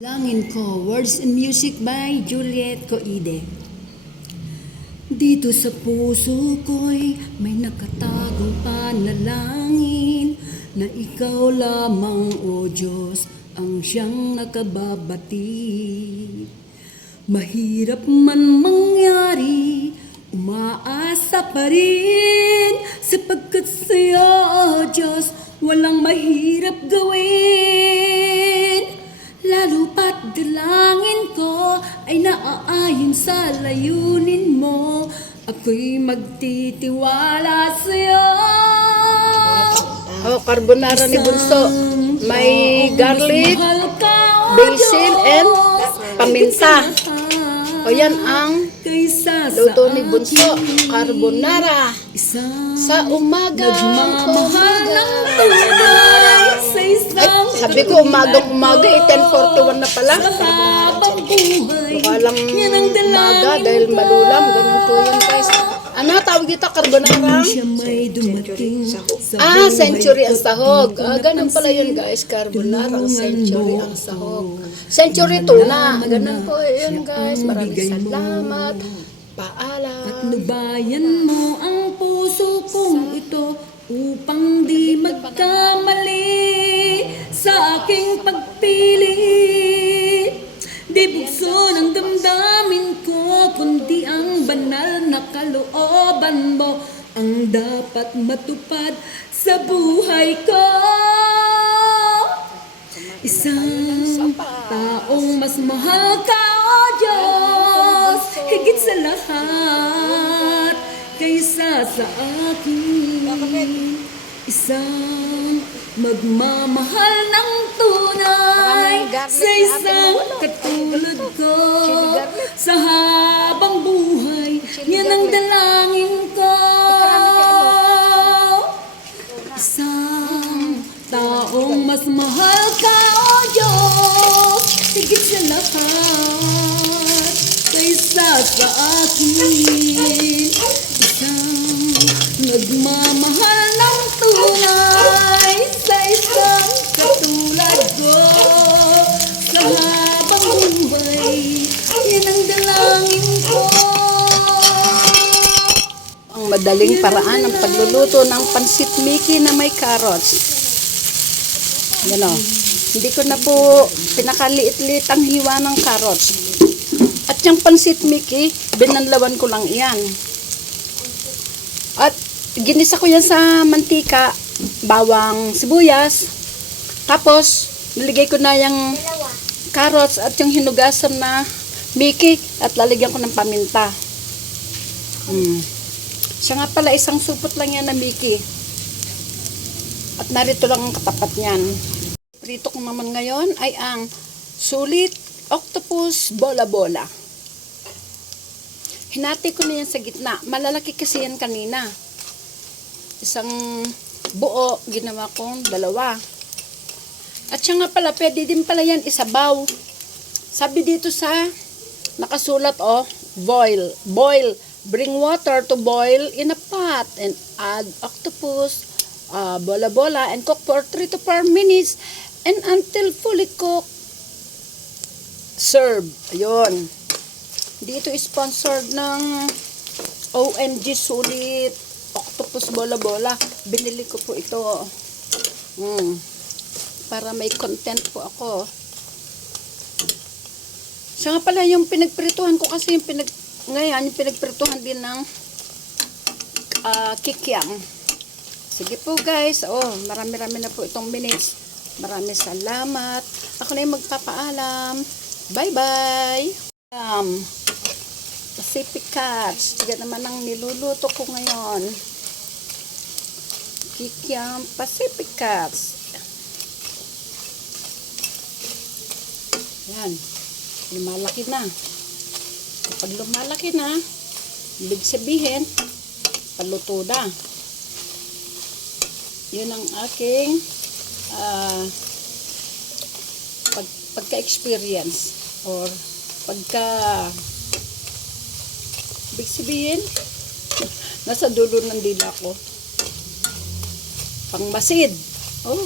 Langin ko, words and music by Juliet Coide. Dito sa puso ko'y may nakatagong panalangin na ikaw lamang, O Diyos, ang siyang nakababati. Mahirap man mangyari, umaasa pa rin, sapagkat sa'yo, O Diyos, walang mahirap gawin. Lalo pat dalangin ko ay naaayon sa layunin mo. Ako'y magtitiwala sa'yo. Oh, carbonara ni Bunso. May garlic, basil, and paminta. O yan ang luto ni Bunso. Carbonara. Sa umaga. Sabi ko umaga 10:41 na pala. Mukha lang umaga dahil malulam. Ganun po yun guys. Ano tawag dito? Carbonara? Century ang sahog. Ganun pala yun guys. Carbonara, century ang sahog. Century tuna. Ganun po yun guys. Maraming salamat. Paalam. Patnubayan mo ang puso kong ito upang di magkamali sa aking pagpili. Di bukso ng damdamin ko, kundi ang banal na kalooban mo ang dapat matupad sa buhay ko. Isang taong mas mahal ka, O Diyos, higit sa lahat kaysa sa akin. Isang magmamahal ng tunay sa isang katulad ko. Sa habang buhay, yan ang dalangin ko. Isang taong mas mahal ka, O Diyos, higit sa lahat kaysa sa akin. Isang nagmamahal ng tunay sa isang katulad ko. Sa habang buhay, yan ang dalangin ko. Ang madaling paraan ng pagluluto ng pansit Mickey na may carrots. Yan o. Hindi ko na po pinakaliit-liit ang hiwa ng carrots. At yung pansit Mickey, binanlawan ko lang yan. At ginisa ko yan sa mantika, bawang, sibuyas. Tapos, niligay ko na yung carrots at yung hinugasan na Mickey at lalagyan ko ng paminta. Siya nga pala, isang supot lang yan na Mickey. At narito lang ang katapat niyan. Prito ko naman ngayon ay ang sulit octopus bola-bola. Hinati ko na yan sa gitna. Malalaki kasi yan kanina. Isang buo, ginawa kong dalawa. At siya nga pala, pwede din pala yan isabaw. Sabi dito sa nakasulat, boil. Boil. Bring water to boil in a pot and add octopus, bola-bola, and cook for 3 to 4 minutes and until fully cooked. Serve. Ayun. Dito sponsored ng OMG Sulit Octopus Bola-Bola. Binili ko po ito. Para may content po ako. Siya nga pala yung pinagprituhan ko kasi yung ngayon yung pinagprituhan din ng kikiam. Sige po guys. Marami-rami na po itong minutes. Maraming salamat. Ako na yung magpapaalam. Bye-bye. Pacific Cats. Yan naman ang niluluto ko ngayon. Kikiam Pacific Cats. Yan. Lumalaki na. Kapag lumalaki na, ibig sabihin, paluto na. Yun ang aking pagka-experience or ibig sabihin, nasa dulo ng dila ko. Pangmasid.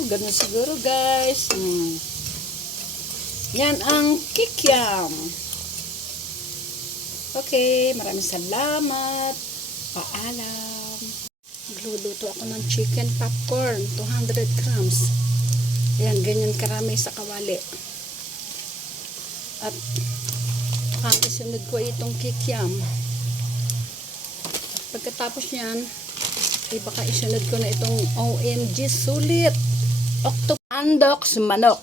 Ganun siguro guys. Yan ang kikiam. Okay, maraming salamat. Paalam. Nagluluto ako ng chicken popcorn, 200 grams. Ayan, ganyan karami sa kawali. At isunod ko itong kikiam. Pagkatapos niyan, ay baka isunod ko na itong OMG sulit. Andox manok.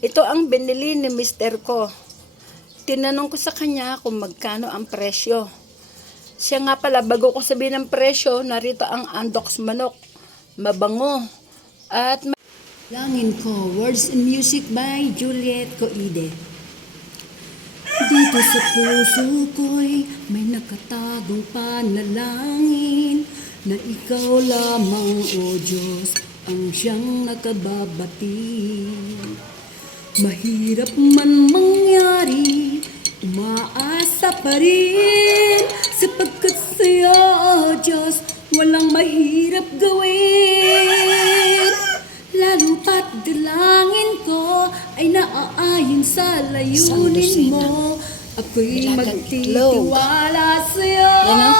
Ito ang binili ni mister ko. Tinanong ko sa kanya kung magkano ang presyo. Siya nga pala, bago ko sabihin ng presyo, narito ang Andox manok. Mabango. At Langin ko, words and music by Juliet Coide. Dito sa puso ko'y may nakatagong panalangin na ikaw lamang, O Diyos, ang siyang nakababati. Mahirap man mangyari, umaasa pa rin, sapagkat sa'yo, O Diyos, walang mahirap gawin. Lalo pat dalangin ko ay naaayon sa layunin mo. Ako'y Nilagang itlog. magtitiwala sa'yo. Yan o.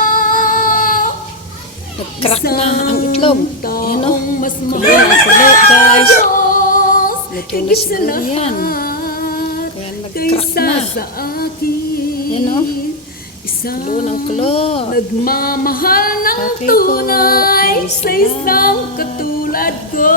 Nag-crack na ang itlog. Ayan o. Mas Kulo mahal na kulo, guys. Diyos, Luto na higit sa siguro yan. lahat, Kaya nag-crack kaysa na. sa akin. Yan o. Isang Kulo ng kulo. nagmamahal ng Okay po. tunay Maraming sa isang salamat. katulad ko.